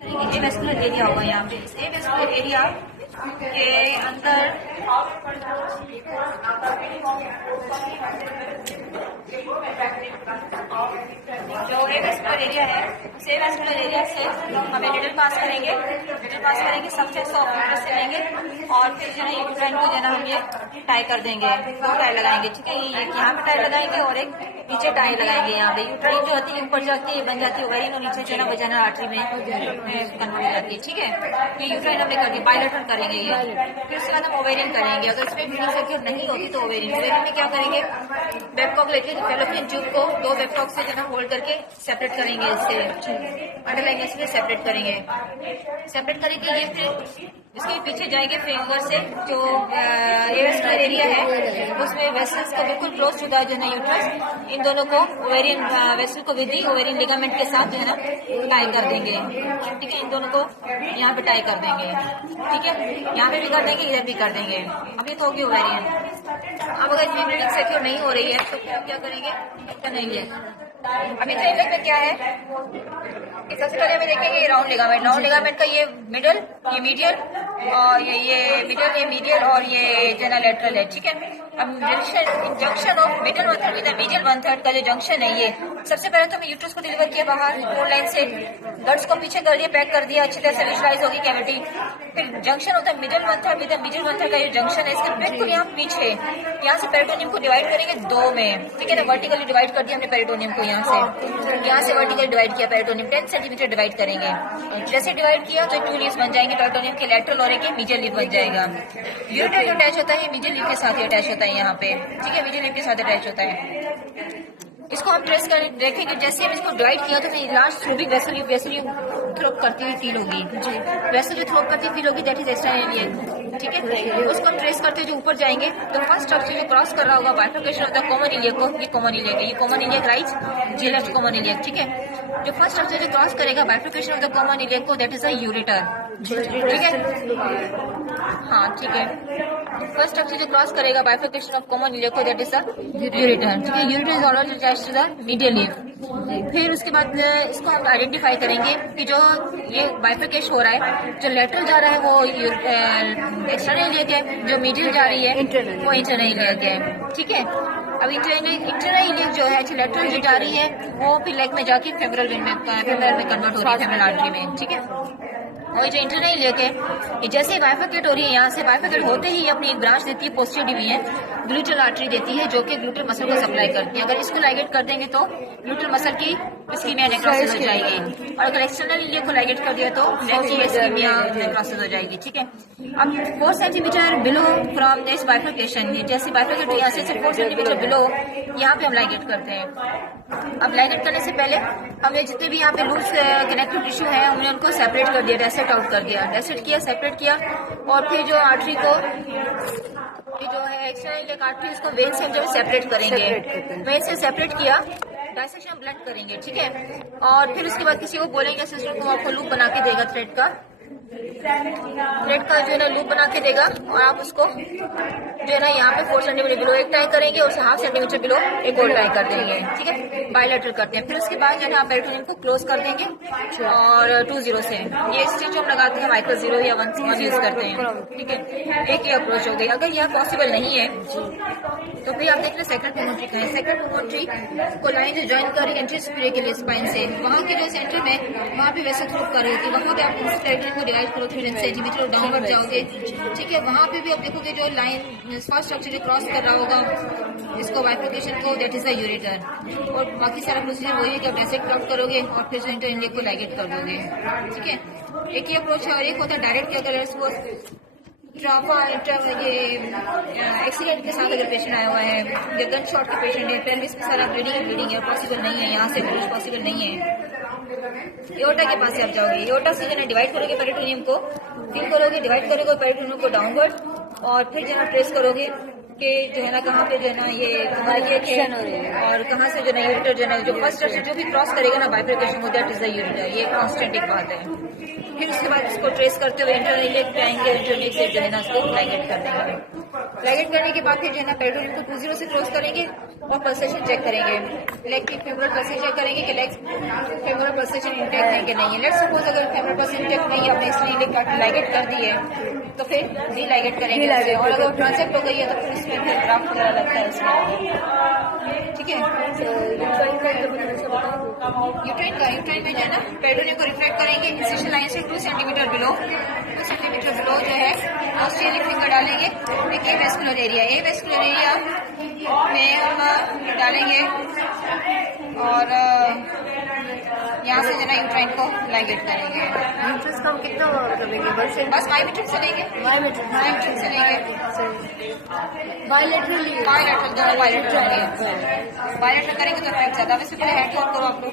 ये vascular area होगा यहाँ पे। ये वेस्कुलर एरिया के अंदर जो ये वेस्कुलर एरिया है, उसे वेस्कुलर एरिया से हमें निडल पास करेंगे। निडल पास करेंगे सबसेस ऑफ यूट्रस से लेंगे और फिर जो है यूट्राइन को जो है हम ये टाई कर देंगे। दो टाई लगाएंगे, ठीक है। ये यहाँ पे टाई लगाएंगे और एक नीचे टाई लगाएंगे। यहाँ पे यूट्राइन जो होती है ऊपर जाती है, बन जाती है ओवेरियन, और नीचे जो है ना वजाइनल आर्टरी में कन्वर्ट हो जाती है, ठीक है। ये यूट्राइन हमने कर दिया, बायलेटरल करेंगे ये। फिर उसके बाद हम ओवेरियन करेंगे। अगर इसमें ब्लीडिंग सर्क्यूट नहीं होती तो ओवेरियन में क्या करेंगे, बेबकॉक लेके फैलोपियन ट्यूब को दो बेबकॉक से जो है होल्ड करके सेपरेट करेंगे। इससे अंडरलाइन से सेपरेट करेंगे। सेपरेट करेंगे ये, फिर इसके पीछे जाएंगे फिंगर से जो वेस्कुलर एरिया है उसमें वेसल्स को बिल्कुल क्लोज टू द जो है यूट्रस, इन दोनों को ओवेरियन वेसल को विद ओवेरियन लिगामेंट के साथ जो है ना टाई कर देंगे, ठीक है। इन दोनों को यहाँ पे टाई कर देंगे, ठीक है। यहाँ पे भी कर देंगे, इधर भी कर देंगे। अब ये तो होगी ओवेरियन। अब अगर इतनी ब्लीडिंग सिक्योर नहीं हो रही है तो फिर हम क्या करेंगे, करेंगे। अभी तो इधर में क्या है, सबसे पहले हमें देखेंगे ये राउंड लिगामेंट। राउंड लिगामेंट का ये मिडल, ये मीडियल, और ये मिडल, ये मीडियल, और ये जो लेटरल है, ठीक है। अब junction of middle one third with medial one third का जो जंक्शन है, ये सबसे पहले तो हमें यूट्रस को डिलीवर किया बाहर फोर लाइन से, गट्स को पीछे कर दिया, पैक कर दिया, अच्छी तरह से विजुलाइज होगी कैविटी। फिर जंक्शन होता है middle one third with medial one third का जो जंक्शन है, इसके बिल्कुल यहाँ पीछे, यहाँ से पेरिटोनियम को डिवाइड करेंगे दो में, ठीक है ना। वर्टिकली डिवाइड कर दिया हमने पेरिटोनियम को, यहाँ से वर्टिकली डिवाइड किया पेरिटोनियम, 10 सेंटीमीटर डिवाइड करेंगे। जैसे डिवाइड किया तो 2 लीव्स बन जाएंगे पेरिटोनियम के, लेटरल और एक मीडियल लीव बन जाएगा। यूरेटर जो अटैच होता है मीडियल लीव के साथ ही अटैच होता है यहाँ पे, ठीक है। मीडियल लीव के साथ अटैच होता है। इसको हम ट्रेस कर देखेंगे। जैसे हम इसको डिवाइड किया तो लास्ट थ्रोबिक वेसल थ्रोप करती हुई फील होगी, वेसल जो थ्रोप करती फील होगी, दैट इज एक्सट्रानेलियन, ठीक है। उसको हम ट्रेस करते हुए जो ऊपर जाएंगे तो फर्स्ट स्ट्रक्चर जो क्रॉस कर रहा होगा बाइफर्केशन होता है कॉमन इलियक को, ये कॉमन इलियक है, ये कॉमन इलियक राइट, ये लेफ्ट कॉमन इलियक, ठीक है। जो फर्स्ट स्ट्रक्चर जो क्रॉस करेगा bifurcation of the common iliac को, दैट इज अ यूरेटर, ठीक है। हाँ, ठीक है। फर्स्ट स्ट्रक्चर जो क्रॉस करेगा बाइफर्केशन ऑफ कॉमन इलियक को, दैट इज अ यूरेटर, ठीक है। Ureter is already attached to the medial leaf. फिर उसके बाद इसको हम आइडेंटिफाई करेंगे कि जो ये बाइफर्केशन हो रहा है, जो लेटरल जा रहा है वो एक्सटर्नल इलियक है, जो मीडियल जा रही है वो इंटरनल इलियक है, ठीक है। अब इंटरनल इलियक जो है लेटरल जो जा रही है वो फिर लेग में जाके फेमरल में कन्वर्ट हो रही है, फेमरल आर्टरी में, ठीक है। और जो इंटरनल इलियक है ये जैसे बाइफर्केट हो रही है, यहाँ से बाइफर्केट होते ही अपनी एक ब्रांच देती है पोस्टीरियर डिवीजन, ग्लूटल आर्टरी देती है जो कि ग्लूटल मसल को सप्लाई करती है। अगर इसको लाइगेट कर देंगे तो ग्लूटल मसल की इस्कीमिया नेक्रोसिस हो जाएगी, और अगर एक्सटर्नल इलियक को लाइगेट कर दिया तो नेक की इस्कीमिया नेक्रोसिस हो जाएगी, ठीक है। अब 4 centimetre below from this bifurcation, जैसे बाइफर्केट यहाँ से 4 सेंटीमीटर बिलो यहाँ पे हम लाइगेट करते हैं। अब लाइगेट करने से पहले हमने जितने भी यहाँ पे लूज कनेक्टिव टिश्यू है हमने उनको सेपरेट कर दिया, डेसेट आउट कर दिया, डेसेट किया, सेपरेट किया, और फिर जो आर्टरी को जो है एक्सटर्नल इलियक आर्टरी उसको वेन से जो सेपरेट करेंगे, वेन से सेपरेट किया, डायसेक्शन ब्लड करेंगे, ठीक है। और फिर उसके बाद किसी को बोलेंगे सिस्टर को आपको लूप बना के देगा, थ्रेड का जो है ना लूप बना के देगा, और आप उसको जो है ना यहाँ पे 4 सेंटीमीटर बिलो एक टाई करेंगे, और 1/2 सेंटीमीटर बिलो एक और टाई कर देंगे, ठीक है। बायलैटरल करते हैं। फिर उसके बाद जो है ना आप पेरिटोनियम को क्लोज कर देंगे, और 2-0 से ये स्टिच हम लगाते हैं माइक्रो 0 या 1 यूज करते हैं, ठीक है। एक ही अप्रोच हो गई। अगर यह पॉसिबल नहीं है तो फिर आप देख रहे सेकंड प्रोमोटरी का है। सेकंड प्रोमोटरी को लाइन जो ज्वाइन कर रही है एंट्री स्पिरे के लिए स्पाइन से, वहाँ के जो सेंटर में वहाँ पे वैसे थ्रोप कर रही थी, वहाँ पे आप पेरिटोनियम को डिवाइड करो 3 सेंटीमीटर और डाउनवर्ड जाओगे, ठीक है। वहाँ पे भी आप देखोगे जो लाइन फर्स्ट स्ट्रक्चर जो क्रॉस कर रहा होगा इसको बाइफर्केशन को, दैट इज अ यूरेटर, और बाकी सारा प्रोसीजर वही है कि आप ऐसे कट करोगे और फिर इंटर इलियक को लाइगेट कर दोगे, ठीक है। एक ही अप्रोच है, और एक होता है डायरेक्ट कि अगर इसको ट्रामा ये एक्सीडेंट के साथ अगर पेशेंट आया हुआ है या गन शॉट के पेशेंट है, पेल्विस में सारा ब्लीडिंग है, पॉसिबल नहीं है, यहाँ से कुछ पॉसिबल नहीं है। एओर्टा के पास से आप जाओगे, एओर्टा से जो है डिवाइड करोगे पेरिटोनियम को, फिर करोगे डिवाइड करोगे पेरिटोनियम को डाउनवर्ड, और फिर जो है ट्रेस करोगे कि जो है ना कहाँ पे जो है ना ये और कहाँ से जो है यूरेटर जो है ना जो फर्स्ट स्ट्रक्चर जो भी क्रॉस करेगा ना बाइफर्केशन को, दैट इज द यूरेटर, ये कांस्टेंट एक बात है। फिर उसके बाद इसको ट्रेस करते हुए इंटरनल इलियक पे आएंगे, इंटरनल से जो है ना उसको लाइगेट कर देंगे। लाइगेट करने के बाद फिर जो है ना पेरिटोनियम को 2-0 से क्लोज करेंगे, और पल्सेशन चेक करेंगे, लेग की फेमोरल पल्सेशन चेक करेंगे कि लेग फेमोरल पल्सेशन इंटेक्ट है कि नहीं है। लेट्स सपोज अगर फेमोरल पल्सेशन इंटेक्ट नहीं, आपने इसलिए लाइगेट कर दी है तो फिर डीलाइगेट करेंगे उसे, और अगर ट्रांसेप्ट हो गई है तो फिर इसमें फिर ग्राफ्ट वगैरह लगता है उसमें। ठीक है, यूट्राइन में जो है ना पेरिटोनियम को रिफ्लेक्ट करेंगे इंसिशन लाइन से 2 सेंटीमीटर बिलो, 2 सेंटीमीटर बिलो जो है ऑस्ट्रेलियन फिंगर डालेंगे। एक ए वेस्कुलर एरिया में हम डालेंगे और यहाँ से जो है ना यूट्राइन को लाइगेट करेंगे। यूट्रस का हम कितना लगेंगे? बस बायोमेट्रिक से लेंगे, बायोमेट्रिक से लेंगे, बायोलेटरल दोनों बायोलेटरल करेंगे तो इफेक्ट ज्यादा। वैसे पहले हैंड ऑन करो आप लोग।